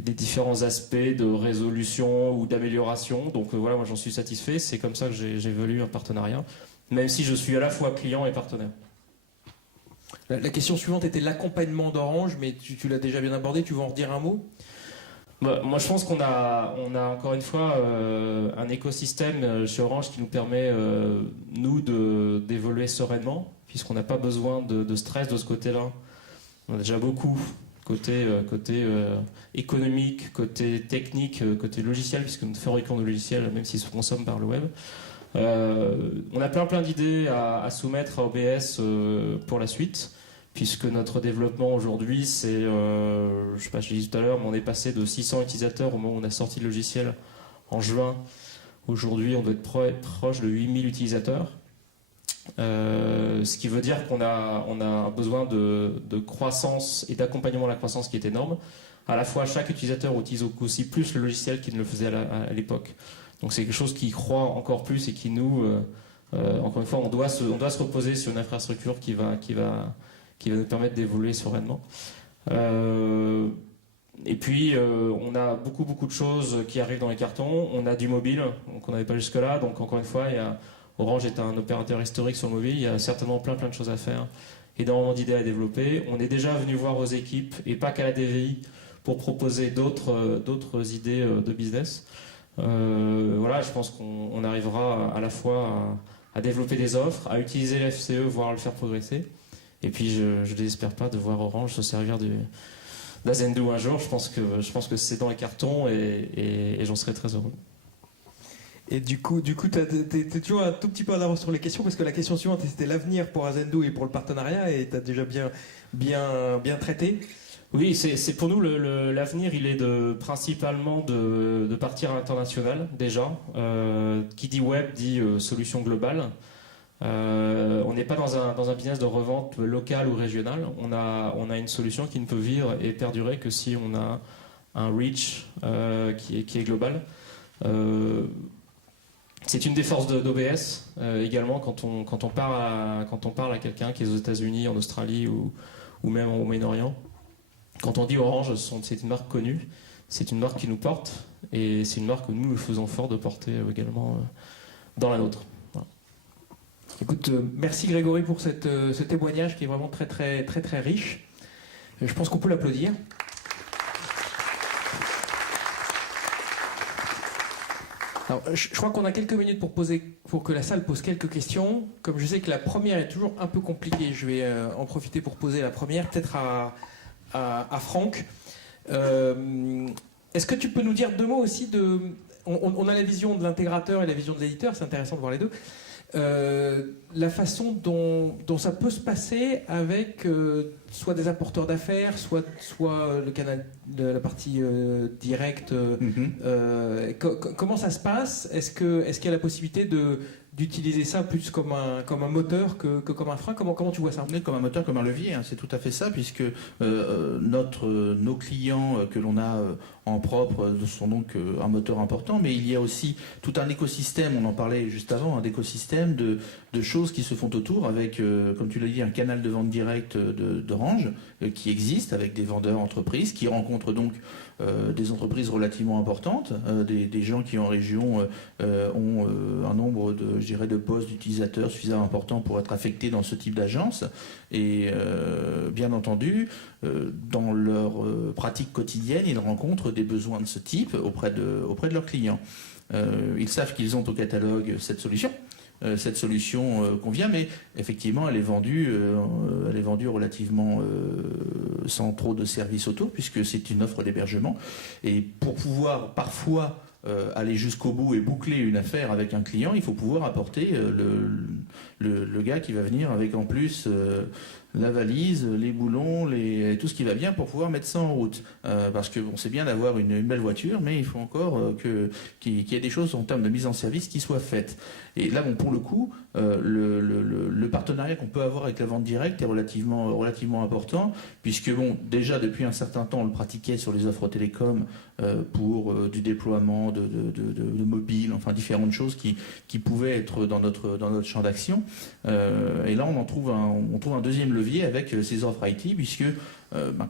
différents aspects de résolution ou d'amélioration. Donc voilà, moi j'en suis satisfait. C'est comme ça que j'évalue un partenariat, même si je suis à la fois client et partenaire. La question suivante était l'accompagnement d'Orange, mais tu l'as déjà bien abordé, tu veux en redire un mot ? Moi, je pense qu'on a encore une fois un écosystème chez Orange qui nous permet, nous, d'évoluer sereinement, puisqu'on n'a pas besoin de stress de ce côté-là. On a déjà beaucoup, côté économique, côté technique, côté logiciel, puisque nous fabriquons nos logiciels, même s'ils se consomment par le web. On a plein d'idées à soumettre à OBS pour la suite, puisque notre développement aujourd'hui, c'est, je sais pas, je l'ai dit tout à l'heure, mais on est passé de 600 utilisateurs au moment où on a sorti le logiciel en juin. Aujourd'hui, on doit être proche de 8000 utilisateurs. Ce qui veut dire qu'on a besoin de croissance et d'accompagnement à la croissance qui est énorme. À la fois, chaque utilisateur utilise aussi plus le logiciel qu'il ne le faisait à l'époque. Donc c'est quelque chose qui croît encore plus et qui nous, encore une fois, on doit se reposer sur une infrastructure qui va nous permettre d'évoluer sereinement. Et puis, on a beaucoup de choses qui arrivent dans les cartons. On a du mobile, qu'on n'avait pas jusque-là. Donc encore une fois, Orange est un opérateur historique sur le mobile. Il y a certainement plein de choses à faire. Énormément d'idées à développer. On est déjà venu voir vos équipes, et pas qu'à la DVI, pour proposer d'autres idées de business. Voilà, je pense qu'on arrivera à la fois à développer des offres, à utiliser l'FCE, voire à le faire progresser. Et puis je ne désespère pas de voir Orange se servir d'Azendoo un jour. Je pense que c'est dans les cartons et j'en serais très heureux. Et du coup, t'es toujours un tout petit peu en avance sur les questions, parce que la question suivante, c'était l'avenir pour Azendoo et pour le partenariat, et tu as déjà bien traité. Oui, c'est pour nous l'avenir, il est principalement de partir à l'international déjà. Qui dit web dit solution globale. On n'est pas dans un business de revente locale ou régionale. On a une solution qui ne peut vivre et perdurer que si on a un reach qui est global. C'est une des forces d'OBS également quand on parle à quelqu'un qui est aux États-Unis, en Australie ou même au Moyen-Orient. Quand on dit Orange, c'est une marque connue, c'est une marque qui nous porte, et c'est une marque que nous faisons fort de porter également dans la nôtre. Voilà. Écoute, merci Grégory pour ce témoignage qui est vraiment très riche. Je pense qu'on peut l'applaudir. Alors, je crois qu'on a quelques minutes pour que la salle pose quelques questions. Comme je sais que la première est toujours un peu compliquée, je vais en profiter pour poser la première, peut-être à Franck. Est-ce que tu peux nous dire deux mots aussi on a la vision de l'intégrateur et la vision de l'éditeur, c'est intéressant de voir les deux. La façon dont ça peut se passer avec soit des apporteurs d'affaires, soit le canal de la partie directe. Comment ça se passe ? Est-ce qu'il y a la possibilité d'utiliser ça plus comme un moteur que comme un frein ? Comment tu vois ça ? Comme un moteur, comme un levier, hein, c'est tout à fait ça, puisque nos clients que l'on a en propre sont donc un moteur important, mais il y a aussi tout un écosystème, on en parlait juste avant, un écosystème de choses qui se font autour avec, comme tu l'as dit, un canal de vente directe d'Orange qui existe avec des vendeurs entreprises qui rencontrent donc des entreprises relativement importantes, des gens qui en région ont un nombre de postes d'utilisateurs suffisamment important pour être affectés dans ce type d'agence. Et bien entendu, dans leur pratique quotidienne, ils rencontrent des besoins de ce type auprès de leurs clients. Ils savent qu'ils ont au catalogue cette solution, cette solution convient, mais effectivement, elle est vendue relativement sans trop de services autour, puisque c'est une offre d'hébergement. Et pour pouvoir parfois aller jusqu'au bout et boucler une affaire avec un client, il faut pouvoir apporter le gars qui va venir avec en plus la valise, les boulons, tout ce qui va bien pour pouvoir mettre ça en route. Parce que bon, c'est bien d'avoir une belle voiture, mais il faut encore qu'il y ait des choses en termes de mise en service qui soient faites. Et là, bon, pour le coup, le partenariat qu'on peut avoir avec la vente directe est relativement important, puisque bon, déjà depuis un certain temps, on le pratiquait sur les offres télécom pour du déploiement de mobiles, enfin différentes choses qui pouvaient être dans notre champ d'action. Et là, on trouve un deuxième levier avec ces offres IT, puisque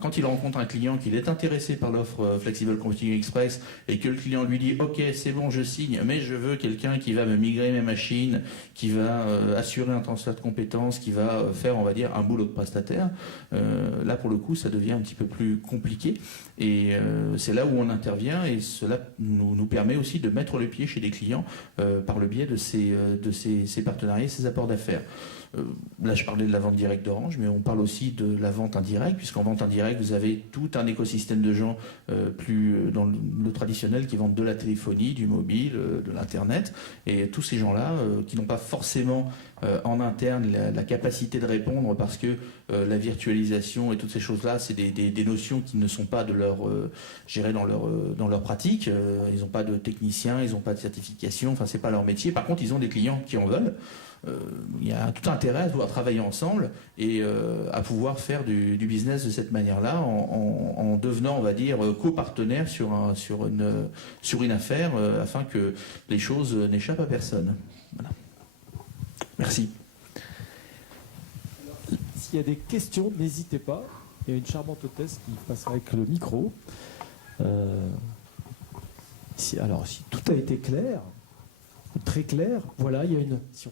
quand il rencontre un client qu'il est intéressé par l'offre Flexible Computing Express et que le client lui dit ok c'est bon je signe mais je veux quelqu'un qui va me migrer mes machines, qui va assurer un transfert de compétences, qui va faire on va dire un boulot de prestataire, là pour le coup ça devient un petit peu plus compliqué et c'est là où on intervient et cela nous permet aussi de mettre le pied chez des clients par le biais de ces partenariats, ces apports d'affaires. Là, je parlais de la vente directe d'Orange, mais on parle aussi de la vente indirecte, puisqu'en vente indirecte, vous avez tout un écosystème de gens plus dans le traditionnel qui vendent de la téléphonie, du mobile, de l'Internet, et tous ces gens-là qui n'ont pas forcément en interne la capacité de répondre parce que la virtualisation et toutes ces choses-là, c'est des notions qui ne sont pas de leur, gérées dans leur pratique. Ils n'ont pas de techniciens, ils n'ont pas de certification, enfin, c'est pas leur métier. Par contre, ils ont des clients qui en veulent. Il y a tout intérêt à pouvoir travailler ensemble et à pouvoir faire du business de cette manière-là en devenant, on va dire, copartenaire sur une affaire afin que les choses n'échappent à personne. Voilà. Merci. S'il y a des questions, n'hésitez pas. Il y a une charmante hôtesse qui passera avec le micro. Si tout a été clair, très clair, voilà, il y a une... Si on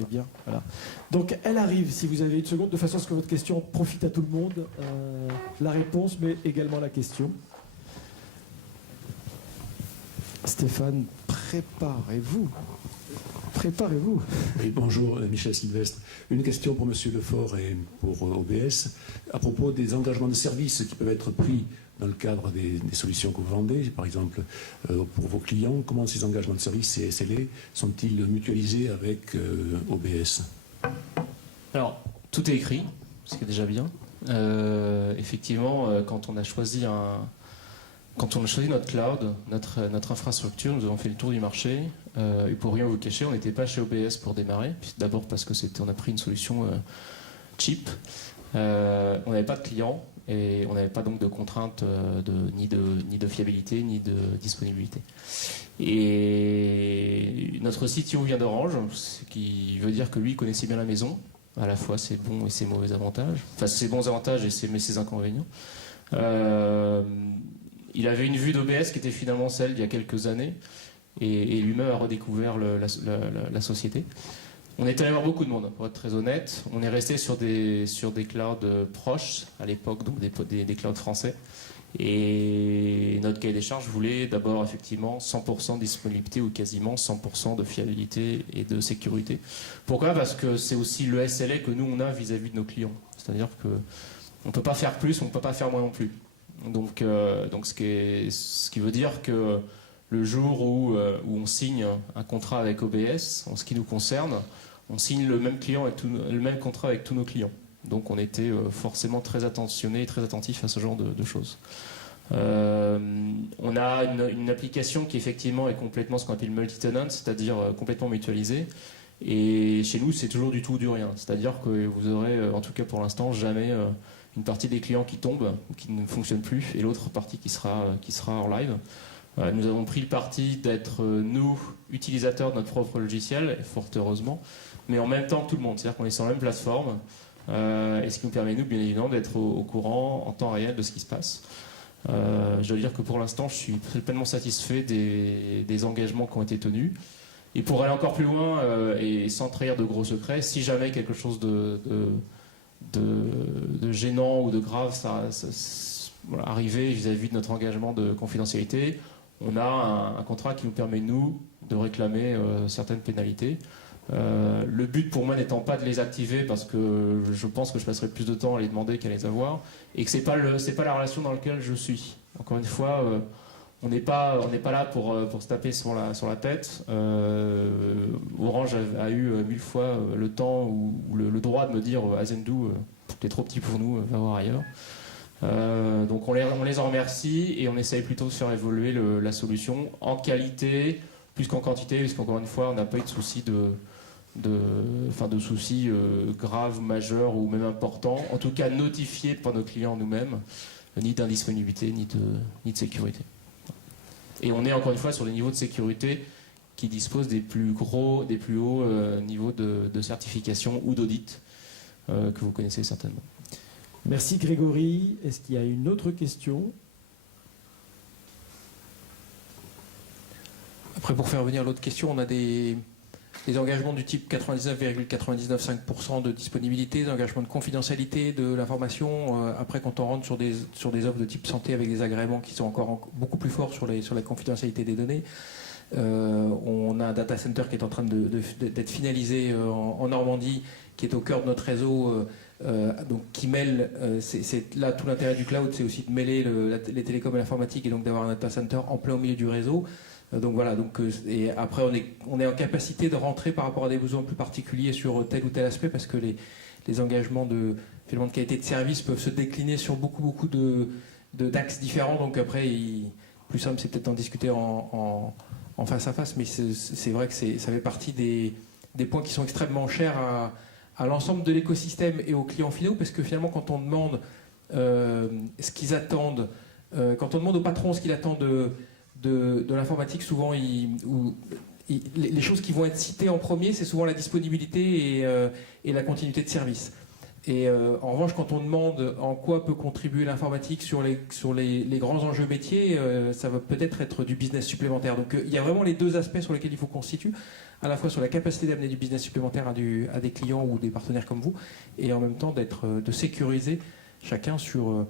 est bien, voilà. Donc elle arrive, si vous avez une seconde, de façon à ce que votre question profite à tout le monde. La réponse, mais également la question. Stéphane, préparez-vous. Oui, bonjour, Michel Sylvestre. Une question pour Monsieur Lefort et pour OBS à propos des engagements de service qui peuvent être pris dans le cadre des solutions que vous vendez, par exemple pour vos clients. Comment ces engagements de service, ces SLA, sont-ils mutualisés avec OBS? Alors, tout est écrit, ce qui est déjà bien. Effectivement, quand on a choisi notre cloud, notre infrastructure, nous avons fait le tour du marché. Et pour rien vous cacher, on n'était pas chez OBS pour démarrer. D'abord parce que on a pris une solution cheap. On n'avait pas de clients et on n'avait pas donc de contraintes ni de fiabilité ni de disponibilité. Et notre CTO vient d'Orange, ce qui veut dire que lui connaissait bien la maison, à la fois ses bons et ses mauvais avantages, enfin ses bons avantages et ses inconvénients. Il avait une vue d'OBS qui était finalement celle d'il y a quelques années et lui-même a redécouvert la société. On est allé voir beaucoup de monde, pour être très honnête. On est resté sur des clouds proches à l'époque, donc des clouds français. Et notre cahier des charges voulait d'abord effectivement 100% de disponibilité ou quasiment 100% de fiabilité et de sécurité. Pourquoi ? Parce que c'est aussi le SLA que nous on a vis-à-vis de nos clients. C'est-à-dire qu'on ne peut pas faire plus, on ne peut pas faire moins non plus. Donc ce qui veut dire que le jour où on signe un contrat avec OBS, en ce qui nous concerne, on signe le même contrat avec tous nos clients. Donc on était forcément très attentionnés et très attentifs à ce genre de choses. On a une application qui effectivement est complètement ce qu'on appelle multi-tenant, c'est-à-dire complètement mutualisée. Et chez nous, c'est toujours du tout ou du rien. C'est-à-dire que vous aurez, en tout cas pour l'instant, jamais une partie des clients qui tombe, qui ne fonctionne plus, et l'autre partie qui sera hors live. Nous avons pris le parti d'être, nous, utilisateurs de notre propre logiciel, fort heureusement, mais en même temps que tout le monde. C'est-à-dire qu'on est sur la même plateforme, et ce qui nous permet, nous, bien évidemment, d'être au courant en temps réel de ce qui se passe. Je dois dire que pour l'instant, je suis pleinement satisfait des engagements qui ont été tenus. Et pour aller encore plus loin, et sans trahir de gros secrets, si jamais quelque chose de gênant ou de grave arrivait vis-à-vis de notre engagement de confidentialité, on a un contrat qui nous permet, nous, de réclamer certaines pénalités. Le but pour moi n'étant pas de les activer parce que je pense que je passerai plus de temps à les demander qu'à les avoir, et que c'est pas la relation dans laquelle je suis. Encore une fois, on n'est pas là pour se taper sur la tête. Orange a eu 1000 fois le temps ou le droit de me dire Azendou, t'es trop petit pour nous, va voir ailleurs. Donc on les en remercie et on essaye plutôt de faire évoluer la solution en qualité plus qu'en quantité, puisqu'encore une fois on n'a pas eu de soucis de soucis graves, majeurs ou même importants, en tout cas notifiés par nos clients nous-mêmes, ni d'indisponibilité ni de sécurité. Et on est encore une fois sur des niveaux de sécurité qui disposent des plus hauts niveaux de certification ou d'audit que vous connaissez certainement. Merci Grégory. Est-ce qu'il y a une autre question? Après, pour faire venir l'autre question, on a des engagements du type 99,995% de disponibilité, des engagements de confidentialité de l'information. Après, quand on rentre sur des offres de type santé avec des agréments qui sont encore beaucoup plus forts sur la confidentialité des données, on a un data center qui est en train d'être finalisé en Normandie, qui est au cœur de notre réseau, donc qui mêle, c'est là tout l'intérêt du cloud, c'est aussi de mêler les télécoms et l'informatique, et donc d'avoir un data center en plein au milieu du réseau. Donc voilà, et après on est en capacité de rentrer par rapport à des besoins plus particuliers sur tel ou tel aspect, parce que les engagements de qualité de service peuvent se décliner sur beaucoup d'axes différents. Donc après, plus simple c'est peut-être d'en discuter en face à face, mais c'est vrai que ça fait partie des points qui sont extrêmement chers à l'ensemble de l'écosystème et aux clients finaux, parce que finalement quand on demande ce qu'ils attendent, quand on demande au patron ce qu'il attend de l'informatique, souvent les choses qui vont être citées en premier, c'est souvent la disponibilité et la continuité de service. Et en revanche, quand on demande en quoi peut contribuer l'informatique sur les grands enjeux métiers, ça va peut-être être du business supplémentaire. Donc il y a vraiment les deux aspects sur lesquels il faut qu'on se situe, à la fois sur la capacité d'amener du business supplémentaire à des clients ou des partenaires comme vous, et en même temps de sécuriser chacun sur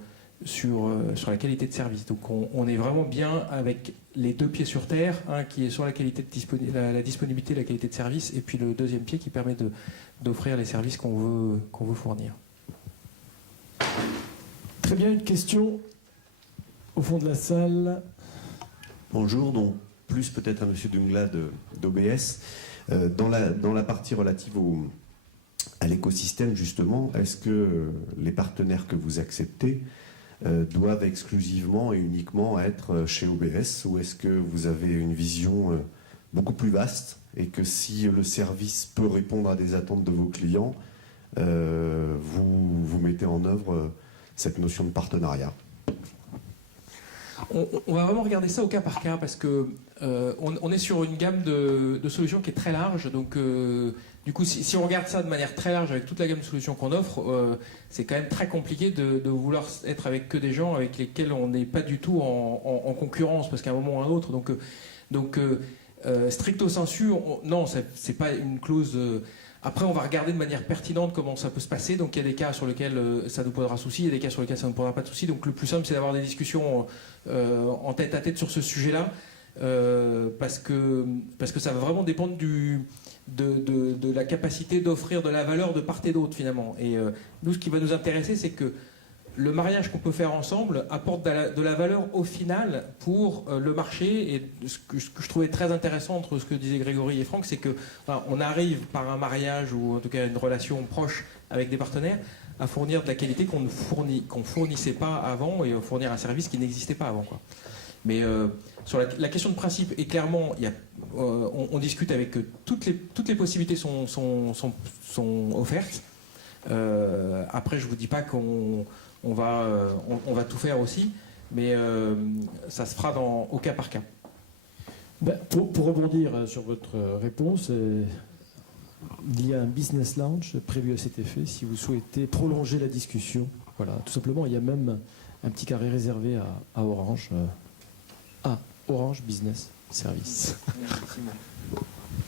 la qualité de service. Donc on est vraiment bien avec les deux pieds sur terre, un qui est sur la qualité la disponibilité, la qualité de service, et puis le deuxième pied qui permet d'offrir les services qu'on veut fournir. Très bien, une question au fond de la salle. Bonjour, donc plus peut-être à Monsieur Dungla d'OBS. Dans la partie relative à l'écosystème, justement, est-ce que les partenaires que vous acceptez doivent exclusivement et uniquement être chez OBS, ou est-ce que vous avez une vision beaucoup plus vaste, et que si le service peut répondre à des attentes de vos clients, vous mettez en œuvre cette notion de partenariat? On va vraiment regarder ça au cas par cas, parce que on est sur une gamme de solutions qui est très large. Donc du coup, si on regarde ça de manière très large avec toute la gamme de solutions qu'on offre, c'est quand même très compliqué de vouloir être avec que des gens avec lesquels on n'est pas du tout en concurrence, parce qu'à un moment ou à un autre. Donc stricto sensu, non, c'est pas une clause. Après, on va regarder de manière pertinente comment ça peut se passer. Donc il y a des cas sur lesquels ça nous posera souci, il y a des cas sur lesquels ça ne nous posera pas de souci. Donc le plus simple, c'est d'avoir des discussions en tête à tête sur ce sujet-là, parce que ça va vraiment dépendre de la capacité d'offrir de la valeur de part et d'autre, finalement. Et nous, ce qui va nous intéresser, c'est que le mariage qu'on peut faire ensemble apporte de la valeur au final pour le marché. Et ce que je trouvais très intéressant entre ce que disaient Grégory et Franck, c'est que on arrive par un mariage, ou en tout cas une relation proche avec des partenaires, à fournir de la qualité qu'on fournissait pas avant, et à fournir un service qui n'existait pas avant, quoi. Mais sur la question de principe, et clairement, on discute avec toutes les possibilités sont offertes. Après, je vous dis pas qu'on va tout faire aussi, mais ça se fera au cas par cas. Pour rebondir sur votre réponse, il y a un business lounge prévu à cet effet si vous souhaitez prolonger la discussion. Voilà, tout simplement, il y a même un petit carré réservé à Orange, Orange Business Service.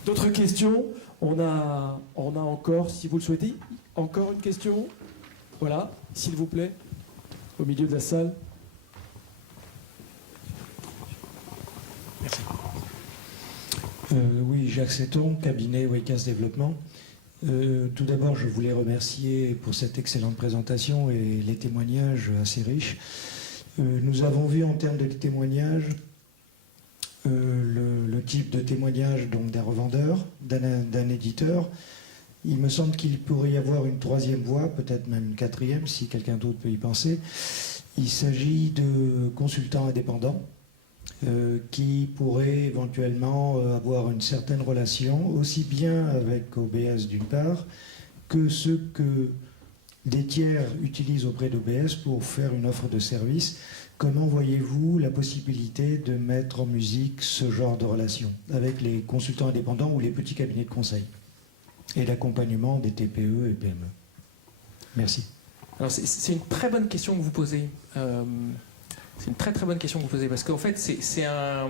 D'autres questions? On a encore, si vous le souhaitez, encore une question. Voilà, s'il vous plaît, au milieu de la salle. Merci. Oui, Jacques Seton, cabinet Waycast Développement. Tout d'abord, je voulais remercier pour cette excellente présentation et les témoignages assez riches. Nous avons vu en termes de témoignages le type de témoignage donc d'un revendeur, d'un éditeur. Il me semble qu'il pourrait y avoir une troisième voie, peut-être même une quatrième, si quelqu'un d'autre peut y penser. Il s'agit de consultants indépendants qui pourraient éventuellement avoir une certaine relation, aussi bien avec OBS d'une part, que ceux que des tiers utilisent auprès d'OBS pour faire une offre de service. Comment voyez-vous la possibilité de mettre en musique ce genre de relation avec les consultants indépendants ou les petits cabinets de conseil et l'accompagnement des TPE et PME? Merci. Alors c'est une très bonne question que vous posez. C'est une très très bonne question que vous posez parce qu'en fait c'est un...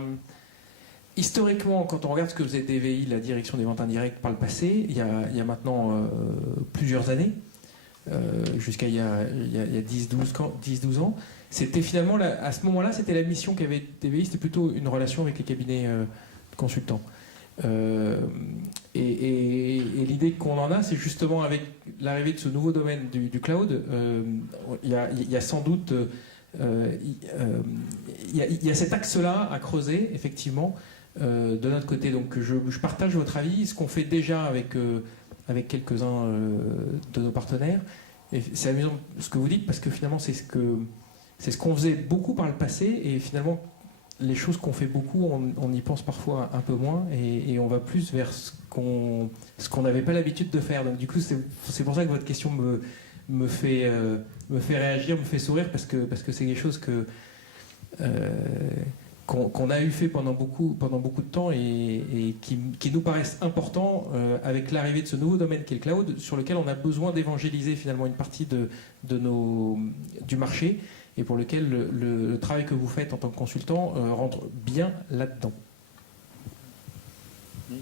Historiquement, quand on regarde ce que faisait DVI, la direction des ventes indirectes par le passé, il y a maintenant plusieurs années, jusqu'à il y a 10-12 ans, c'était finalement, à ce moment-là, c'était la mission qu'avait DVI, c'était plutôt une relation avec les cabinets consultants. Et l'idée qu'on en a, c'est justement avec l'arrivée de ce nouveau domaine du cloud, il y a sans doute... il y a cet axe-là à creuser, effectivement, de notre côté. Donc je partage votre avis, ce qu'on fait déjà avec quelques-uns de nos partenaires. Et c'est amusant ce que vous dites, parce que finalement, c'est ce qu'on faisait beaucoup par le passé, et finalement, les choses qu'on fait beaucoup, on y pense parfois un peu moins, et on va plus vers ce qu'on n'avait pas l'habitude de faire. Donc du coup, c'est pour ça que votre question me fait réagir, me fait sourire, parce que c'est quelque chose qu'on a eu fait pendant beaucoup de temps et qui nous paraissent importants avec l'arrivée de ce nouveau domaine qui est le cloud, sur lequel on a besoin d'évangéliser finalement une partie du marché, et pour lequel le travail que vous faites en tant que consultant rentre bien là-dedans.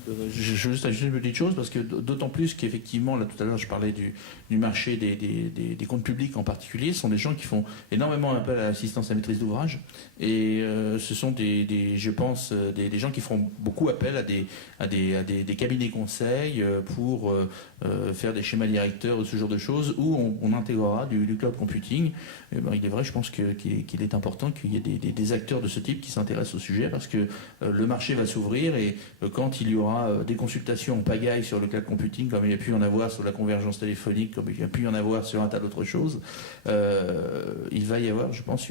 Je veux juste ajouter une petite chose, parce que d'autant plus qu'effectivement, là tout à l'heure je parlais du marché des comptes publics en particulier, ce sont des gens qui font énormément appel à l'assistance à maîtrise d'ouvrage, et ce sont je pense, des gens qui feront beaucoup appel à des cabinets conseils pour faire des schémas directeurs ou ce genre de choses, où on intégrera du cloud computing. Et ben, il est vrai, je pense qu'il est important qu'il y ait des acteurs de ce type qui s'intéressent au sujet, parce que le marché va s'ouvrir, et quand il y aura des consultations en pagaille sur le cloud computing, comme il y a pu y en avoir sur la convergence téléphonique, comme il y a pu y en avoir sur un tas d'autres choses, il va y avoir, je pense,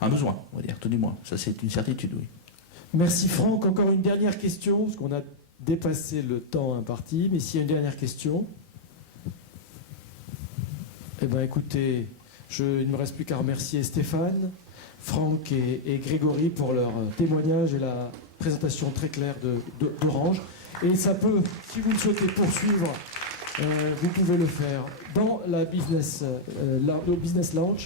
un besoin, on va dire, tout du moins. Ça, c'est une certitude, oui. Merci Franck. Encore une dernière question, parce qu'on a dépassé le temps imparti, mais s'il y a une dernière question... Eh bien écoutez, il ne me reste plus qu'à remercier Stéphane, Franck et Grégory pour leur témoignage et la présentation très claire d'Orange. Et ça peut, si vous le souhaitez poursuivre, vous pouvez le faire dans le Business Lounge.